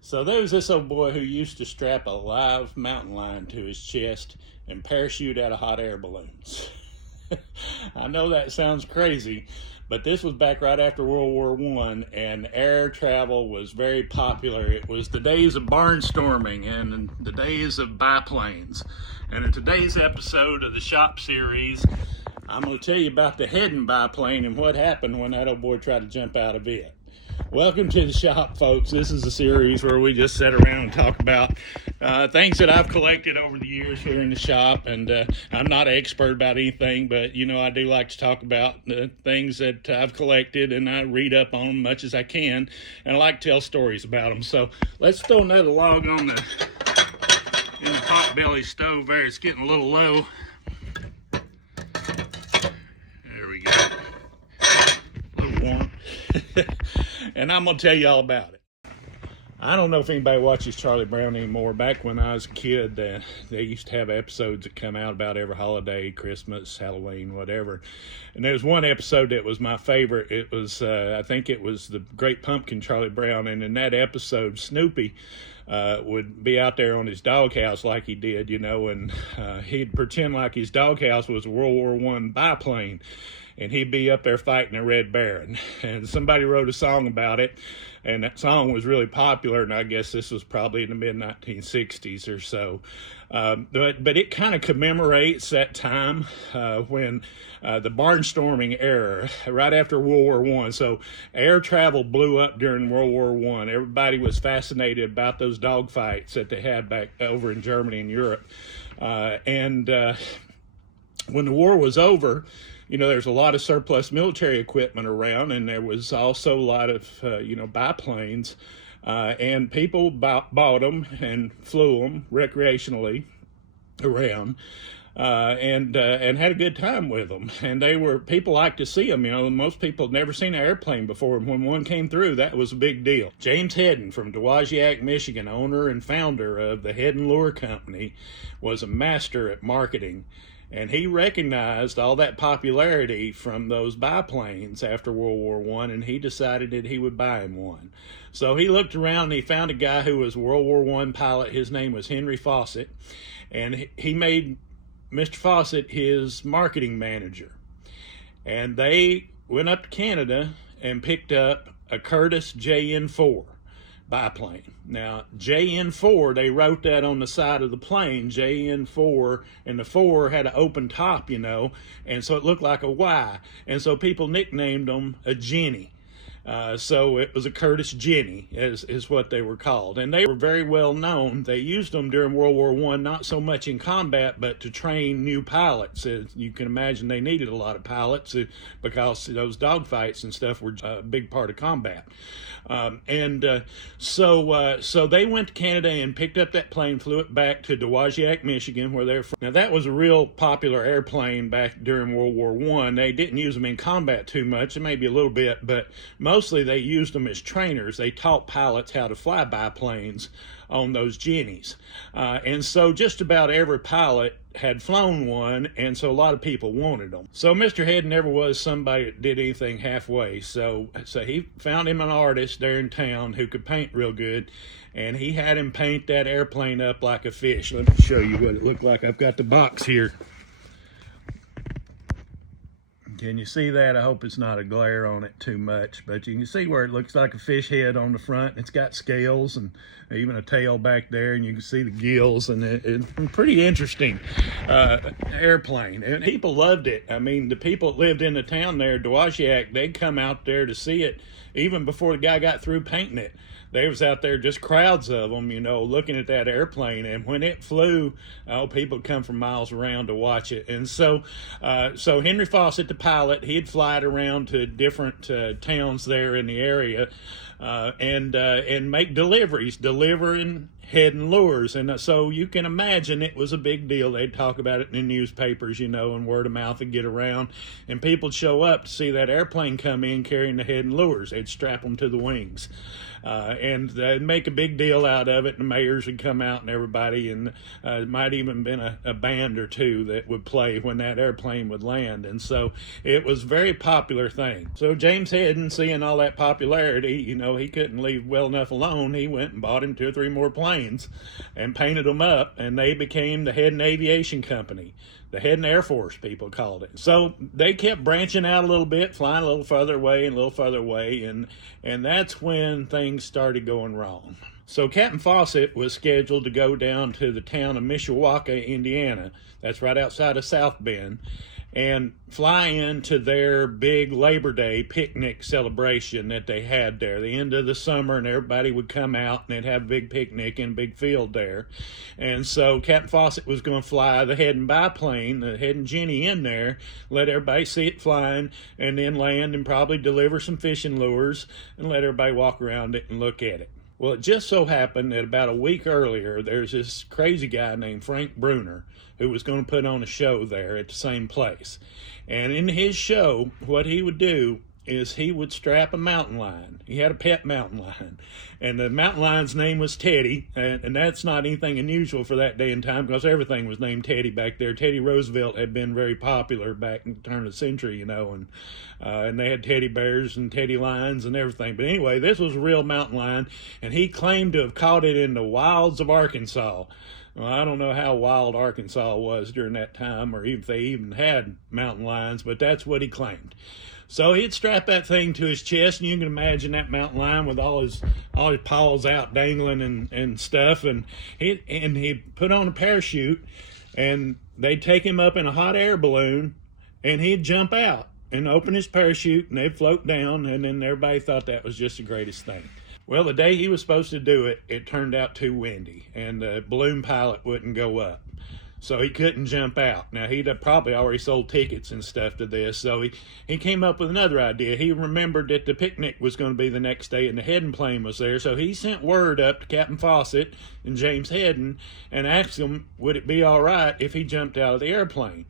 So there was this old boy who used to strap a live mountain lion to his chest and parachute out of hot air balloons. I know that sounds crazy, but this was back right after World War I, and air travel was very popular. It was the days of barnstorming and the days of biplanes. And in today's episode of the Shop series, I'm going to tell you about the Heddon biplane and what happened when that old boy tried to jump out of it. Welcome to the shop, folks. This is a series where we just sit around and talk about things that I've collected over the years here in the shop. And I'm not an expert about anything, but, you know, I do like to talk about the things that I've collected, and I read up on them much as I can, and I like to tell stories about them. So let's throw another log on in the potbelly stove there. It's getting a little low. There we go. A little warm. And I'm going to tell you all about it. I don't know if anybody watches Charlie Brown anymore. Back when I was a kid, they used to have episodes that come out about every holiday, Christmas, Halloween, whatever. And there was one episode that was my favorite. It was, I think it was The Great Pumpkin, Charlie Brown. And in that episode, Snoopy would be out there on his doghouse like he did, you know, and he'd pretend like his doghouse was a World War I biplane. And he'd be up there fighting a red bear. And somebody wrote a song about it, and that song was really popular, and I guess this was probably in the mid-1960s or so. But it kind of commemorates that time when the barnstorming era, right after World War I. So air travel blew up during World War I. Everybody was fascinated about those dogfights that they had back over in Germany and Europe. When the war was over, you know, there's a lot of surplus military equipment around, and there was also a lot of, biplanes, and people bought them and flew them recreationally around, and had a good time with them. And people like to see them. You know, most people had never seen an airplane before, and when one came through, that was a big deal. James Heddon from Dowagiac, Michigan, owner and founder of the Heddon Lure Company, was a master at marketing. And he recognized all that popularity from those biplanes after World War I, and he decided that he would buy him one. So he looked around and he found a guy who was a World War I pilot. His name was Henry Fawcett, and he made Mr. Fawcett his marketing manager. And they went up to Canada and picked up a Curtiss JN4 biplane. Now, JN4, they wrote that on the side of the plane, JN4, and the 4 had an open top, you know, and so it looked like a Y. And so people nicknamed them a Jenny. So it was a Curtiss Jenny, is what they were called. And they were very well known. They used them during World War I, not so much in combat, but to train new pilots. As you can imagine, they needed a lot of pilots because those dogfights and stuff were a big part of combat. So they went to Canada and picked up that plane, flew it back to Dowagiac, Michigan, where they're from. Now, that was a real popular airplane back during World War I. They didn't use them in combat too much, maybe a little bit, but mostly they used them as trainers. They taught pilots how to fly biplanes on those Jennies. And so just about every pilot had flown one, and so a lot of people wanted them. So Mr. Heddon never was somebody that did anything halfway. So he found him an artist there in town who could paint real good, and he had him paint that airplane up like a fish. Let me show you what it looked like. I've got the box here. Can you see that? I hope it's not a glare on it too much, but you can see where it looks like a fish head on the front. It's got scales and even a tail back there, and you can see the gills, and it's pretty interesting airplane. And people loved it. I mean, the people that lived in the town there, Dowagiac, they'd come out there to see it even before the guy got through painting it. They was out there, just crowds of them, you know, looking at that airplane. And when it flew, people would come from miles around to watch it. And so Henry Fawcett, the pilot, he'd fly it around to different towns there in the area and make deliveries, delivering Heddon lures. And so you can imagine it was a big deal. They'd talk about it in the newspapers, and word of mouth would get around, and people'd show up to see that airplane come in carrying the Heddon lures. They'd strap them to the wings. And they'd make a big deal out of it, and the mayors would come out and everybody, and it might even been a band or two that would play when that airplane would land. And so it was a very popular thing. So James Heddon, seeing all that popularity, he couldn't leave well enough alone. He went and bought him 2 or 3 more planes and painted them up, and they became the Heddon Aviation Company. The Heddon Air Force, people called it. So they kept branching out a little bit, flying a little further away and a little further away, and that's when things started going wrong. So Captain Fawcett was scheduled to go down to the town of Mishawaka, Indiana. That's right outside of South Bend, and fly into their big Labor Day picnic celebration that they had there, the end of the summer, and everybody would come out and they'd have a big picnic in a big field there. And so Captain Fawcett was going to fly the Heddon biplane, the Heddon Jenny, in there, let everybody see it flying, and then land and probably deliver some fishing lures and let everybody walk around it and look at it. Well, it just so happened that about a week earlier, there's this crazy guy named Frank Bruner who was going to put on a show there at the same place. And in his show, what he would do is he would strap a mountain lion. He had a pet mountain lion. And the mountain lion's name was Teddy. And that's not anything unusual for that day and time, because everything was named Teddy back there. Teddy Roosevelt had been very popular back in the turn of the century, and they had teddy bears and teddy lions and everything. But anyway, this was a real mountain lion, and he claimed to have caught it in the wilds of Arkansas. Well, I don't know how wild Arkansas was during that time, or if they even had mountain lions, but that's what he claimed. So he'd strap that thing to his chest, and you can imagine that mountain lion with all his paws out dangling and stuff, and he'd put on a parachute, and they'd take him up in a hot air balloon, and he'd jump out and open his parachute, and they'd float down, and then everybody thought that was just the greatest thing. Well, the day he was supposed to do it, it turned out too windy, and the balloon pilot wouldn't go up. So he couldn't jump out. Now, he'd have probably already sold tickets and stuff to this, so he came up with another idea. He remembered that the picnic was going to be the next day, and the Heddon plane was there, so he sent word up to Captain Fawcett and James Heddon and asked them, would it be all right if he jumped out of the airplane?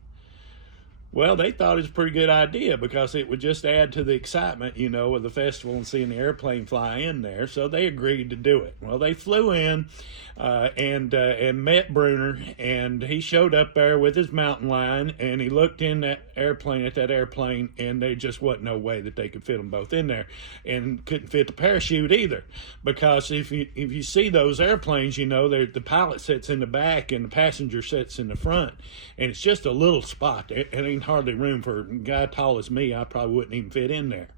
Well, they thought it was a pretty good idea because it would just add to the excitement, of the festival and seeing the airplane fly in there. So they agreed to do it. Well, they flew in and met Bruner, and he showed up there with his mountain lion, and he looked in that airplane, and there just wasn't no way that they could fit them both in there, and couldn't fit the parachute either, because if you see those airplanes, the pilot sits in the back and the passenger sits in the front, and it's just a little spot. It ain't hardly room for a guy tall as me. I probably wouldn't even fit in there.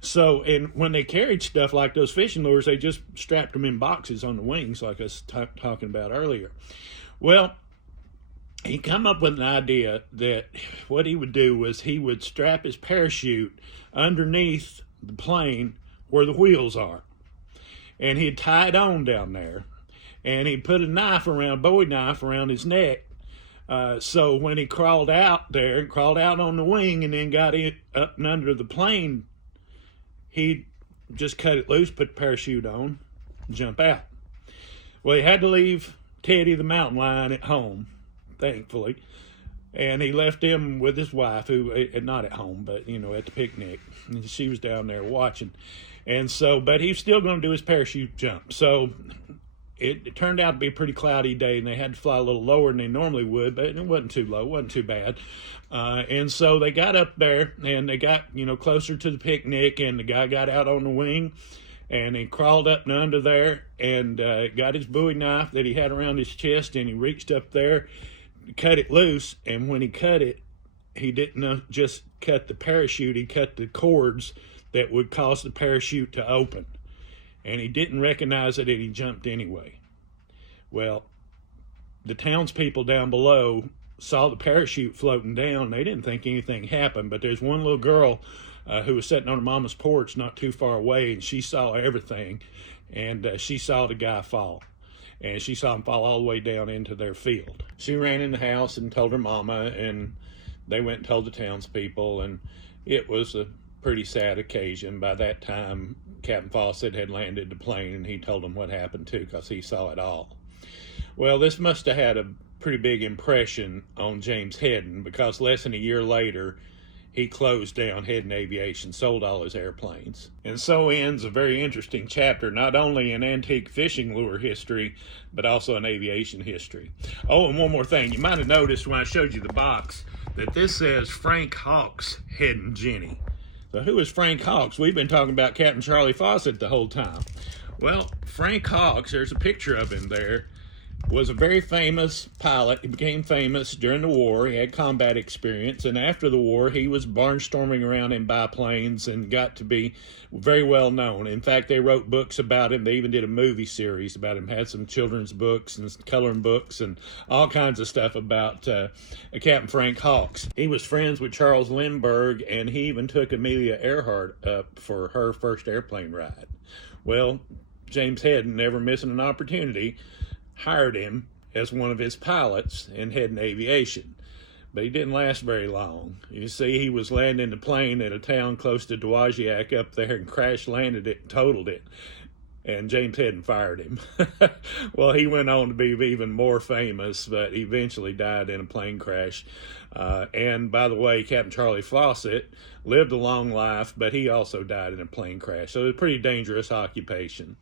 So, and when they carried stuff like those fishing lures, they just strapped them in boxes on the wings, like I was talking about earlier. Well, he come up with an idea that what he would do was he would strap his parachute underneath the plane where the wheels are, and he'd tie it on down there, and he'd put a Bowie knife around his neck. So when he crawled out on the wing and then got it up and under the plane, he'd just cut it loose, put the parachute on, and jump out. Well, he had to leave Teddy the mountain lion at home, thankfully, and he left him with his wife, who, not at home, but, at the picnic, and she was down there watching. And so, but he was still going to do his parachute jump. So it turned out to be a pretty cloudy day, and they had to fly a little lower than they normally would, but it wasn't too low, it wasn't too bad. And so they got up there, and they got, closer to the picnic, and the guy got out on the wing, and he crawled up and under there, and got his Bowie knife that he had around his chest, and he reached up there, cut it loose, and when he cut it, he didn't just cut the parachute, he cut the cords that would cause the parachute to open. And he didn't recognize it, and he jumped anyway. Well, the townspeople down below saw the parachute floating down. They didn't think anything happened, but there's one little girl who was sitting on her mama's porch not too far away, and she saw everything, and she saw the guy fall. And she saw him fall all the way down into their field. She ran in the house and told her mama, and they went and told the townspeople, and it was a pretty sad occasion. By that time, Captain Fawcett had landed the plane, and he told him what happened too, because he saw it all. Well, this must have had a pretty big impression on James Heddon, because less than a year later, he closed down Heddon Aviation, sold all his airplanes. And so ends a very interesting chapter, not only in antique fishing lure history, but also in aviation history. Oh, and one more thing. You might have noticed when I showed you the box that this says Frank Hawk's Heddon Jenny. So who is Frank Hawks? We've been talking about Captain Charlie Fawcett the whole time. Well, Frank Hawks, there's a picture of him there, was a very famous pilot. He became famous during the war. He had combat experience, and after the war, he was barnstorming around in biplanes and got to be very well known. In fact, they wrote books about him. They even did a movie series about him, had some children's books and coloring books and all kinds of stuff about Captain Frank Hawks. He was friends with Charles Lindbergh, and he even took Amelia Earhart up for her first airplane ride. Well, James Heddon, never missing an opportunity, hired him as one of his pilots in Heddon Aviation. But he didn't last very long. You see, he was landing the plane at a town close to Dowagiac up there and crash landed it and totaled it. And James Heddon fired him. Well, he went on to be even more famous, but eventually died in a plane crash. And by the way, Captain Charlie Fawcett lived a long life, but he also died in a plane crash. So it was a pretty dangerous occupation.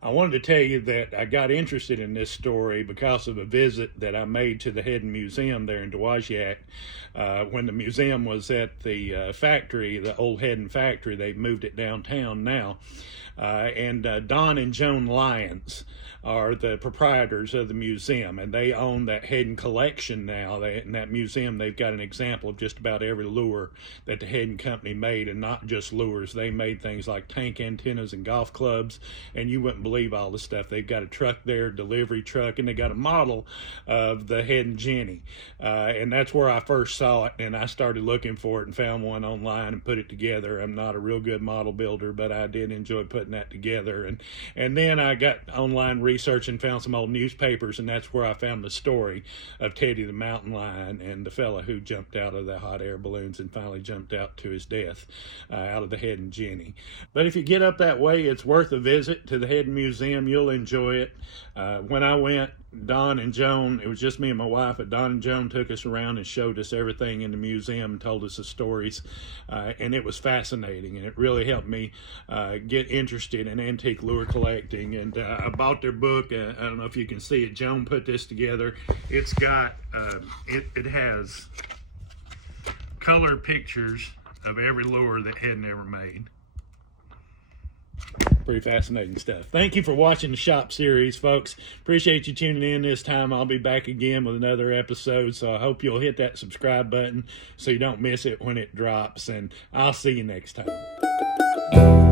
I wanted to tell you that I got interested in this story because of a visit that I made to the Heddon Museum there in Dowagiac. When the museum was at the factory, the old Heddon factory, they've moved it downtown now. And Don and Joan Lyons are the proprietors of the museum, and they own that Heddon collection now. In that museum, they've got an example of just about every lure that the Heddon company made, and not just lures. They made things like tank antennas and golf clubs, and you wouldn't believe all the stuff. They've got a truck there, delivery truck, and they got a model of the Heddon Jenny. And that's where I first saw it, and I started looking for it and found one online and put it together. I'm not a real good model builder, but I did enjoy putting that together. And then I got online research and found some old newspapers, and that's where I found the story of Teddy the mountain lion and the fella who jumped out of the hot air balloons and finally jumped out to his death out of the Heddon Jenny. But if you get up that way, it's worth a visit to the Heddon Museum. You'll enjoy it. When I went, Don and Joan, it was just me and my wife, but Don and Joan took us around and showed us everything in the museum and told us the stories, and it was fascinating, and it really helped me get interested in antique lure collecting. And I bought their book. I don't know if you can see it. Joan put this together. It's got, it has color pictures of every lure that Heddon ever made. Pretty fascinating stuff. Thank you for watching the Shop series, folks. Appreciate you tuning in this time. I'll be back again with another episode, so I hope you'll hit that subscribe button so you don't miss it when it drops, and I'll see you next time.